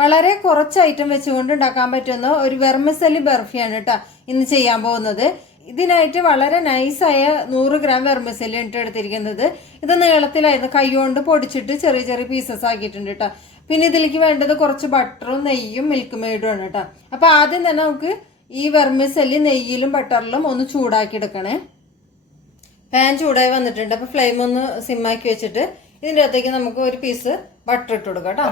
വളരെ കുറച്ച് ഐറ്റം വെച്ചുകൊണ്ട് ഉണ്ടാക്കാൻ പറ്റുന്ന ഒരു വെർമിസലി ബർഫിയാണ് കേട്ടോ ഇന്ന് ചെയ്യാൻ പോകുന്നത്. ഇതിനായിട്ട് വളരെ നൈസായ നൂറ് ഗ്രാം വെർമിസലി ഇട്ട് എടുത്തിരിക്കുന്നത്. ഇത് നീളത്തിലായിരുന്നു. കൈകൊണ്ട് പൊടിച്ചിട്ട് ചെറിയ ചെറിയ പീസസ് ആക്കിയിട്ടുണ്ട് കേട്ടോ പിന്നെ ഇതിലേക്ക് വേണ്ടത് കുറച്ച് ബട്ടറും നെയ്യും മിൽക്ക് മെയ്ഡും ആണ് കേട്ടോ അപ്പോൾ ആദ്യം തന്നെ നമുക്ക് ഈ വെർമിസലി നെയ്യിലും ബട്ടറിലും ഒന്ന് ചൂടാക്കി എടുക്കണേ. പാൻ ചൂടായി വന്നിട്ടുണ്ട്. അപ്പോൾ ഫ്ലെയിം ഒന്ന് സിമ്മാക്കി വെച്ചിട്ട് ഇതിന്റെ അകത്തേക്ക് നമുക്ക് ഒരു പീസ് ബട്ടർ ഇട്ട് കൊടുക്കാം കേട്ടോ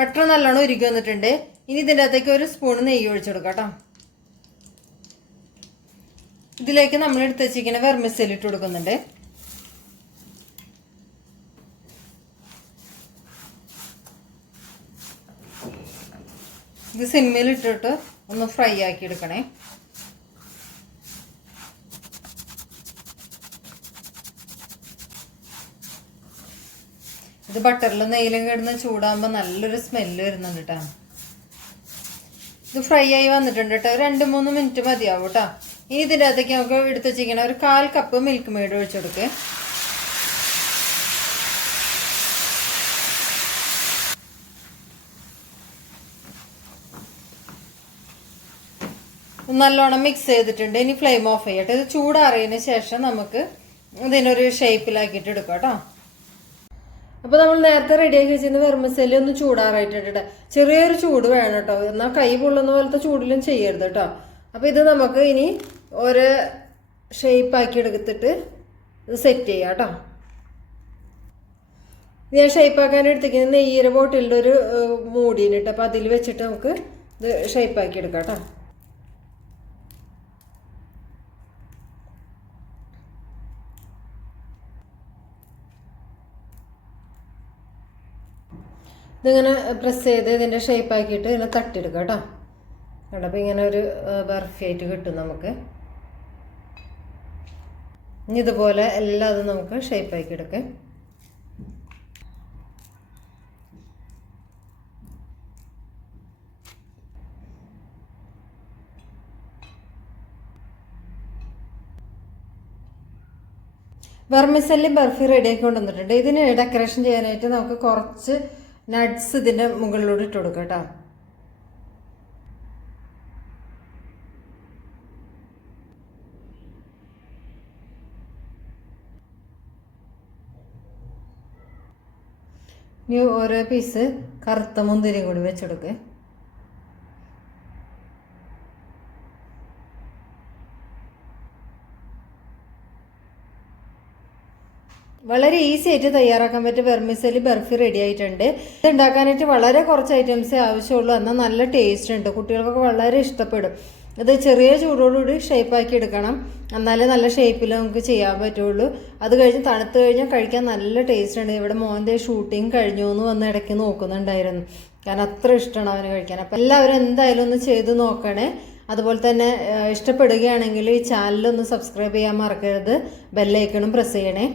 ബട്ടർ നല്ലോണം ഉരുക്കി വന്നിട്ടുണ്ട്. ഇനി ഇതിന്റെ അകത്തേക്ക് ഒരു സ്പൂൺ നെയ്യ് ഒഴിച്ചു കൊടുക്കാം കേട്ടോ. ഇതിലേക്ക് നമ്മൾ എടുത്ത് വെച്ചിരിക്കുന്ന വെർമിസൽ ഇട്ട് കൊടുക്കുന്നുണ്ട്. ഇത് സിമ്മിൽ ഇട്ടിട്ട് ഒന്ന് ഫ്രൈ ആക്കി എടുക്കണേ. ഇത് ബട്ടറിൽ നെയ്യിലും കിടന്ന് ചൂടാകുമ്പോൾ നല്ലൊരു സ്മെല്ല് വരുന്നുണ്ട് കേട്ടോ ഇത് ഫ്രൈ ആയി വന്നിട്ടുണ്ട് കേട്ടോ രണ്ട് മൂന്ന് മിനിറ്റ് മതിയാവും കേട്ടോ ഇനി ഇതിന്റെ അകത്തേക്ക് നമുക്ക് എടുത്ത് വെച്ചിരിക്കണം ഒരു കാൽ കപ്പ് മിൽക്ക് മെയ്ഡ് ഒഴിച്ചു കൊടുക്കുക നല്ലോണം മിക്സ് ചെയ്തിട്ടുണ്ട്. ഇനി ഫ്ലെയിം ഓഫ് ചെയ്യട്ടെ. ഇത് ചൂടാറിയതിന് ശേഷം നമുക്ക് ഇതിനൊരു ഷേപ്പിലാക്കിയിട്ട് എടുക്കാം കേട്ടോ അപ്പോൾ നമ്മൾ നേരത്തെ റെഡിയാക്കി വെച്ചിരുന്ന വെർമസെല്ലി ഒന്ന് ചൂടാറായിട്ടിട്ട് ചെറിയൊരു ചൂട് വേണം കേട്ടോ. എന്നാൽ കൈ പൊള്ളുന്ന പോലത്തെ ചൂടിലും ചെയ്യരുത് കേട്ടോ. അപ്പോൾ ഇത് നമുക്ക് ഇനി ഒരു ഷേപ്പാക്കി എടുത്തിട്ട് ഇത് സെറ്റ് ചെയ്യാം കേട്ടോ. ഞാൻ ഷേപ്പാക്കാൻ എടുത്തിരിക്കുന്നത് നെയ്യര ബോട്ടിലിന്റെ ഒരു മൂടീനിട്ട് അപ്പോൾ അതിൽ വെച്ചിട്ട് നമുക്ക് ഇത് ഷേപ്പാക്കി എടുക്കാം കേട്ടോ. ഇതിങ്ങനെ പ്രസ് ചെയ്ത് ഇതിന്റെ ഷേപ്പ് ആക്കിയിട്ട് ഇങ്ങനെ തട്ടിയെടുക്കുക കേട്ടോ. കണ്ടപ്പോൾ ഇങ്ങനെ ഒരു ബർഫി ആയിട്ട് കിട്ടും നമുക്ക്. ഇനി ഇതുപോലെ എല്ലാം അതും നമുക്ക് ഷേപ്പ് ആക്കി എടുക്കാം. വെർമിസല്ലി ബർഫി റെഡിയാക്കി കൊണ്ടുവന്നിട്ടുണ്ട്. ഇതിന് ഡെക്കറേഷൻ ചെയ്യാനായിട്ട് നമുക്ക് കുറച്ച് നട്ട്സ് ഇതിന്റെ മുകളിലൂടെ ഇട്ട് കൊടുക്കുക കേട്ടോ. ഇനി ഓരോ പീസ് കറുത്ത മുന്തിരിയും കൂടി വെച്ചെടുക്കുക വളരെ ഈസി ആയിട്ട് തയ്യാറാക്കാൻ പറ്റിയ വെർമിസലി ബർഫി റെഡി ആയിട്ടുണ്ട്. ഇത് ഉണ്ടാക്കാനായിട്ട് വളരെ കുറച്ച് ഐറ്റംസേ ആവശ്യമുള്ളൂ. എന്നാൽ നല്ല ടേസ്റ്റ് ഉണ്ട്. കുട്ടികൾക്കൊക്കെ വളരെ ഇഷ്ടപ്പെടും. അത് ചെറിയ ചൂടോടുകൂടി ഷേപ്പാക്കി എടുക്കണം. എന്നാലേ നല്ല ഷേപ്പിൽ നമുക്ക് ചെയ്യാൻ പറ്റുള്ളൂ. അത് കഴിഞ്ഞ് തണുത്ത് കഴിഞ്ഞാൽ കഴിക്കാൻ നല്ല ടേസ്റ്റ് ഉണ്ട്. ഇവിടെ മോന്റെ ഷൂട്ടിങ് കഴിഞ്ഞു എന്ന് വന്ന് ഇടയ്ക്ക് നോക്കുന്നുണ്ടായിരുന്നു. കാരണം അത്ര ഇഷ്ടമാണ് അവന് കഴിക്കാൻ. അപ്പം എല്ലാവരും എന്തായാലും ഒന്ന് ചെയ്ത് നോക്കണേ. അതുപോലെ തന്നെ ഇഷ്ടപ്പെടുകയാണെങ്കിൽ ഈ ചാനലൊന്ന് സബ്സ്ക്രൈബ് ചെയ്യാൻ മറക്കരുത്. ബെല്ലൈക്കണും പ്രസ് ചെയ്യണേ.